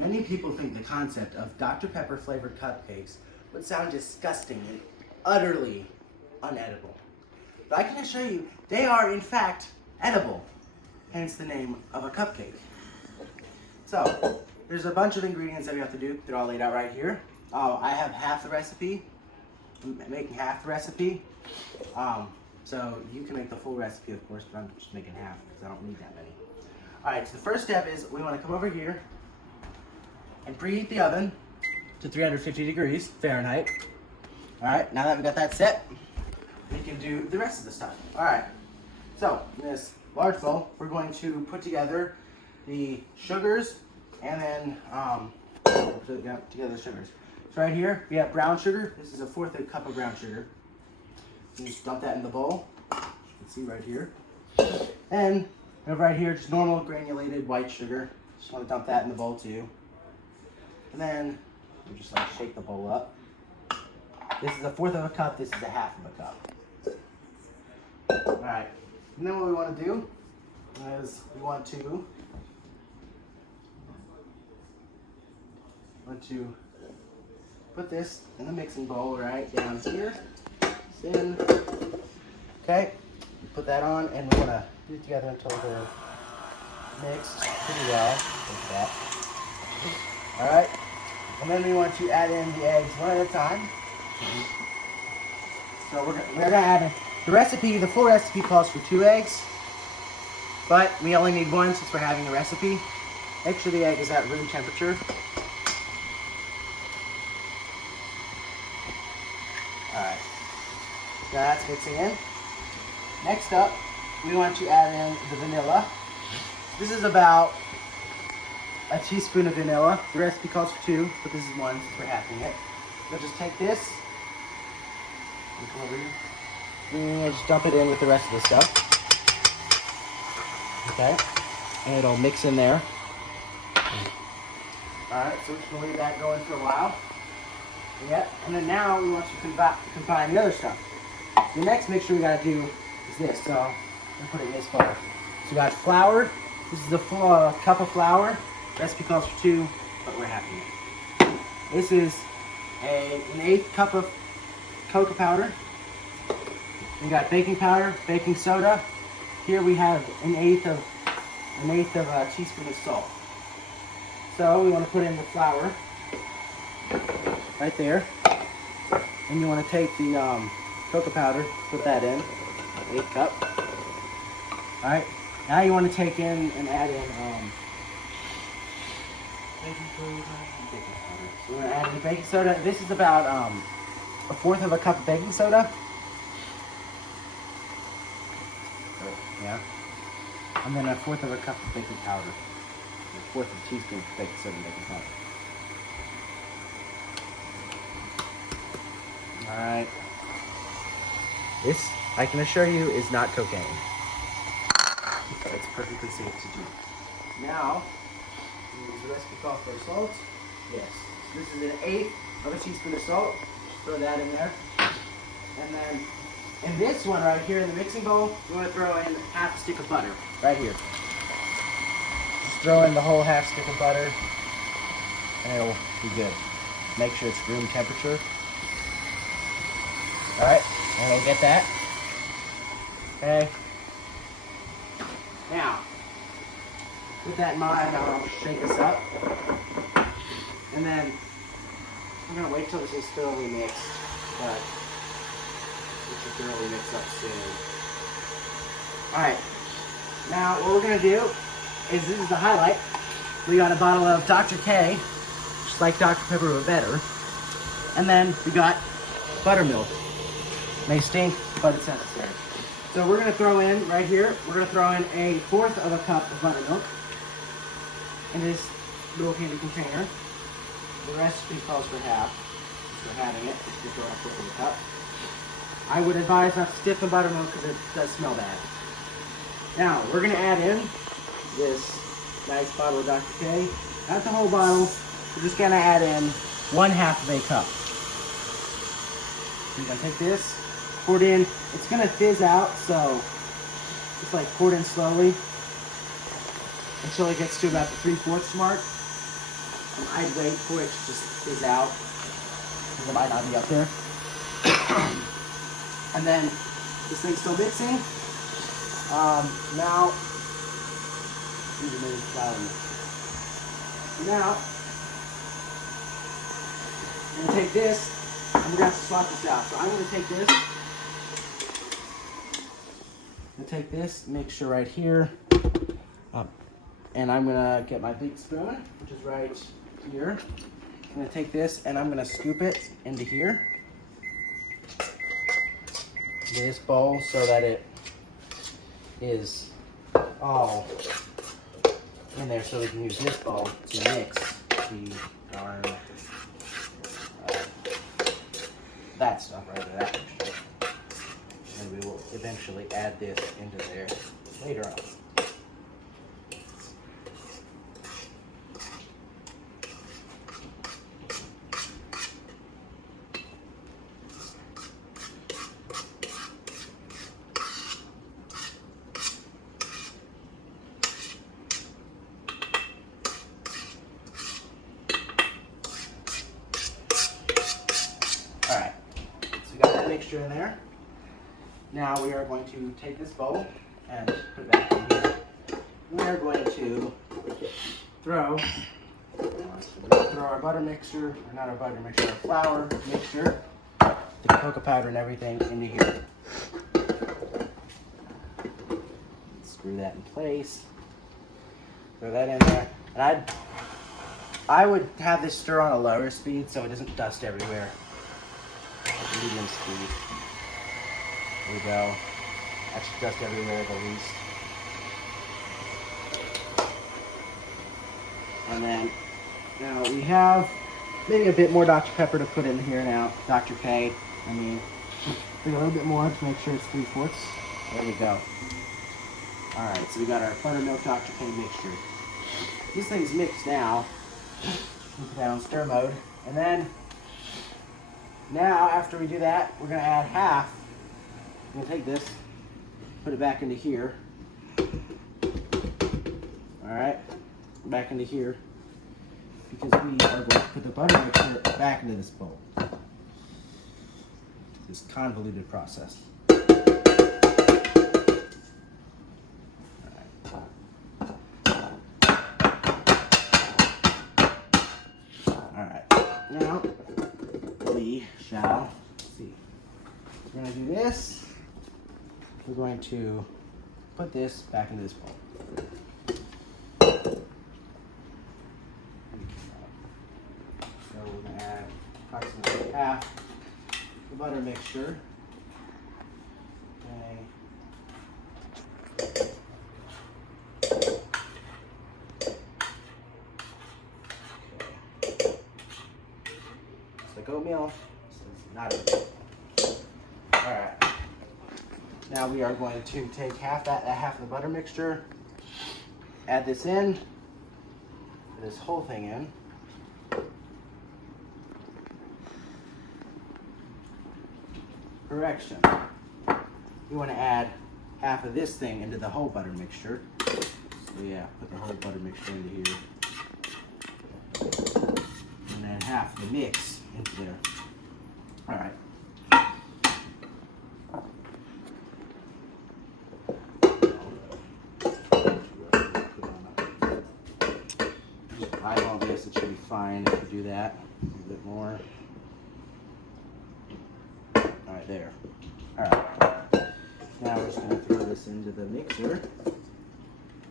Many people think the concept of Dr. Pepper flavored cupcakes would sound disgusting and utterly unedible. But I can assure you, they are in fact edible, hence the name of a cupcake. So, there's a bunch of ingredients that we have to do. They're all laid out right here. I have half the recipe. I'm making half the recipe. So you can make the full recipe, of course, but I'm just making half because I don't need that many. All right, so the first step is we want to come over here and preheat the oven to 350 degrees Fahrenheit. All right, now that we got that set, we can do the rest of the stuff. All right, so in this large bowl, we're going to put together the sugars and then put together the sugars. So right here, we have brown sugar. This is a 1/4 cup of brown sugar. You just dump that in the bowl. You can see right here. And over right here, just normal granulated white sugar. Just want to dump that in the bowl too. And then you just like shake the bowl up. This is a 1/4 cup. This is a 1/2 cup. All right. And then what we want to do is we want to put this in the mixing bowl right down here. In. Okay, put that on, and we want to do it together until they're mixed pretty well. Like that. All right, and then we want to add in the eggs one at a time. So we're gonna add in the recipe. The full recipe calls for 2 eggs, but we only need 1 since we're having a recipe. Make sure the egg is at room temperature. All right. Now that's mixing in. Next up, we want to add in the vanilla. This is about a teaspoon of vanilla. The recipe calls for 2, but this is 1 since we're halving it. We'll just take this and come over here and just dump it in with the rest of the stuff. Okay, and it'll mix in there. All right, so we're just gonna leave that going for a while. Yeah, and then now we want to combine the other stuff. The next mixture we gotta do is this. So I'm gonna put it in this bowl. So we got flour. This is the full cup of flour. Recipe calls for 2, but we're happy with it. This is an 1/8 cup of cocoa powder. We got baking powder, baking soda. Here we have an eighth of a teaspoon of salt. So we want to put in the flour right there, and you want to take the cocoa powder, put that in, 1/8 cup. All right, now you want to take in and add in baking soda. So we're going to add in the baking soda. This is about 1/4 cup of baking soda. Yeah, and then 1/4 cup of baking powder, 1/4 teaspoon of baking soda and baking powder. All right. This, I can assure you, is not cocaine. It's perfectly safe to do. Now, is the recipe call for salt? Yes. This is an 1/8 of a teaspoon of salt. Just throw that in there. And then, in this one right here in the mixing bowl, we want to throw in 1/2 stick of butter. Right here. Just throw in the whole 1/2 stick of butter, and it'll be good. Make sure it's room temperature. All right, and we'll get that. Okay. Now, with that in mind, I'll shake this up. And then, I'm gonna wait till this is thoroughly mixed, but it should thoroughly mix up soon. All right, now what we're gonna do is, this is the highlight. We got a bottle of Dr. K, just like Dr. Pepper but better. And then we got buttermilk. May stink, but it's necessary. So we're gonna throw in, right here, we're gonna throw in 1/4 cup of buttermilk in this little handy container. The recipe calls for 1/2. If we're having it, just throw in 1/4 cup. I would advise not to stiffen buttermilk because it does smell bad. Now, we're gonna add in this nice bottle of Dr. K. Not the whole bottle, we're just gonna add in 1/2 of a cup. You're gonna take this, pour it in. It's gonna fizz out, so just like pour it in slowly until it gets to about the 3/4 mark. I'd wait for it to just fizz out, because it might not be up there. And then this thing's still mixing. Now, I'm gonna take this, and we're gonna have to swap this out. So I'm gonna take this mixture right here, and I'm gonna get my big spoon, which is right here. I'm gonna take this and I'm gonna scoop it into here, into this bowl, so that it is all in there, so we can use this bowl to mix that stuff right there, that mixture. And we will eventually add this into there later on. Alright, so we got that mixture in there. Now we are going to take this bowl and put it back in here. We are going to throw our butter mixture, or not our butter mixture, our flour mixture, the cocoa powder and everything into here. Screw that in place. Throw that in there. And I would have this stir on a lower speed so it doesn't dust everywhere. Medium speed. There we go. That should dust everywhere at the least. And then now we have maybe a bit more Dr. Pepper to put in here now. Dr. K. I mean, bring a little bit more to make sure it's 3/4. There we go. Alright, so we got our buttermilk Dr. K mixture. This thing's mixed now. Put that on stir mode. And then now, after we do that, we're going to add half. I'm going to take this, put it back into here. Alright, back into here. Because we are going to put the butter mixture back into this bowl. This convoluted process. Alright, now we shall see. We're going to do this. We're going to put this back into this bowl. So we're going to add approximately half the butter mixture. Okay. It's like oatmeal. So it's not oatmeal. Alright. Now we are going to take half of the butter mixture, add this in, put this whole thing in. Correction. You want to add half of this thing into the whole butter mixture. So yeah, put the whole butter mixture into here. And then half the mix into there. Alright. Eyeball this, it should be fine if you do that. A little bit more. Alright, there. Alright. Now we're just going to throw this into the mixer.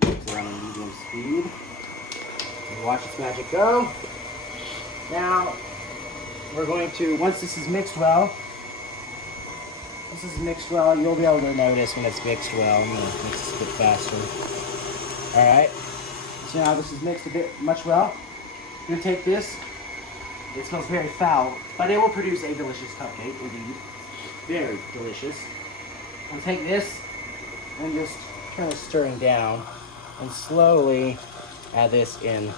Mix it on a medium speed. And watch its magic go. Now, we're going to, once this is mixed well, you'll be able to notice when it's mixed well. I'm going to mix this a bit faster. Alright. So now this is mixed much well. I'm going to take this. It smells very foul, but it will produce a delicious cupcake, indeed. Very delicious. I'm going to take this and just turn it stirring down and slowly add this in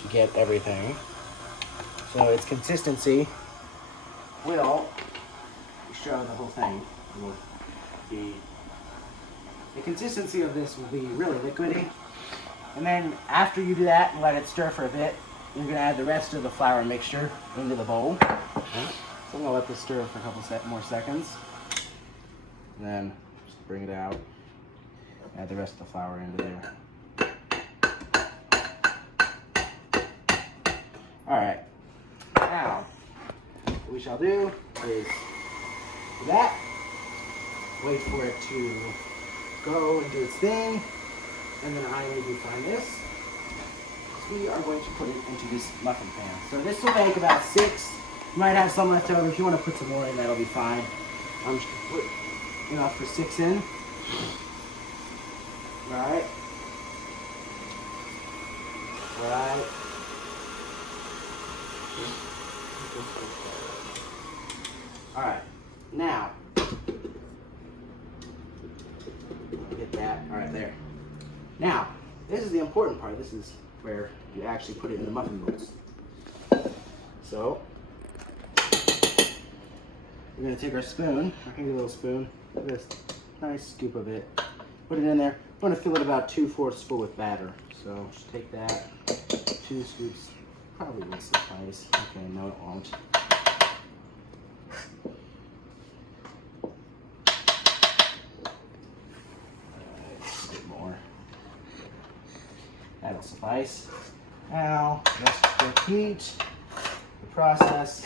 to get everything. So its consistency will show the whole thing. The consistency of this will be really liquidy, And then after you do that and let it stir for a bit, you're gonna add the rest of the flour mixture into the bowl. So I'm gonna let this stir for a couple more seconds. And then just bring it out. Add the rest of the flour into there. All right. Now, what we shall do is do that. Wait for it to go and do its thing. And then I need to find this. So we are going to put it into this muffin pan. So this will make about 6. You might have some left over. If you want to put some more in, that'll be fine. I'm just going to put enough for 6 in. Alright. Alright. Alright. Now. Get that. Alright, there. Now, this is the important part. This is where you actually put it in the muffin bowls. So, we're going to take our spoon, our handy little spoon, this nice scoop of it, put it in there. I'm going to fill it about 2/4 full with batter. So, just take that, 2 scoops, probably will suffice. Okay, no it won't. A bit more. That'll suffice. Now, let's repeat the process.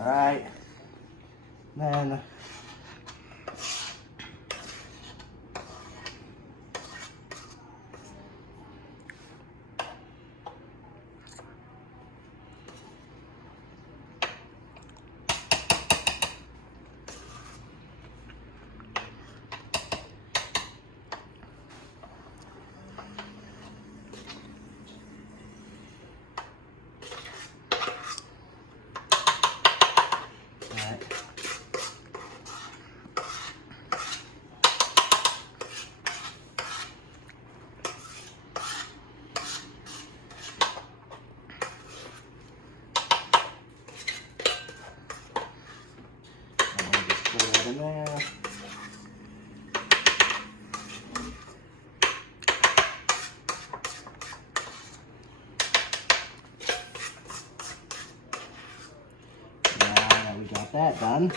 Alright. Then in there. Now we got that done.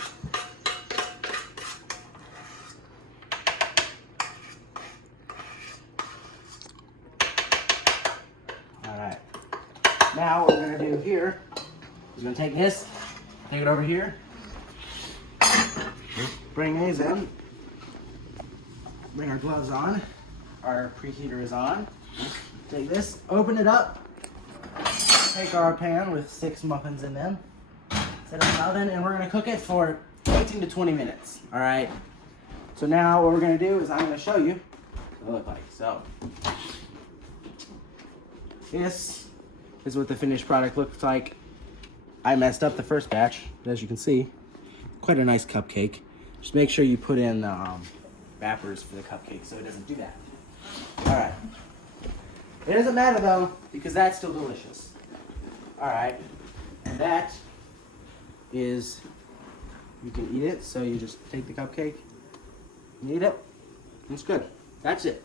All right. Now what we're gonna do here is we're gonna take this, take it over here. Bring these in. Bring our gloves on. Our preheater is on. Take this, open it up. Take our pan with 6 muffins in them. Set it in the oven, and we're gonna cook it for 18 to 20 minutes. All right. So now what we're gonna do is I'm gonna show you what it looks like. So this is what the finished product looks like. I messed up the first batch, but as you can see, quite a nice cupcake. Just make sure you put in wrappers for the cupcake so it doesn't do that. All right. It doesn't matter though, because that's still delicious. All right. And that is, you can eat it. So you just take the cupcake and eat it. It's good. That's it.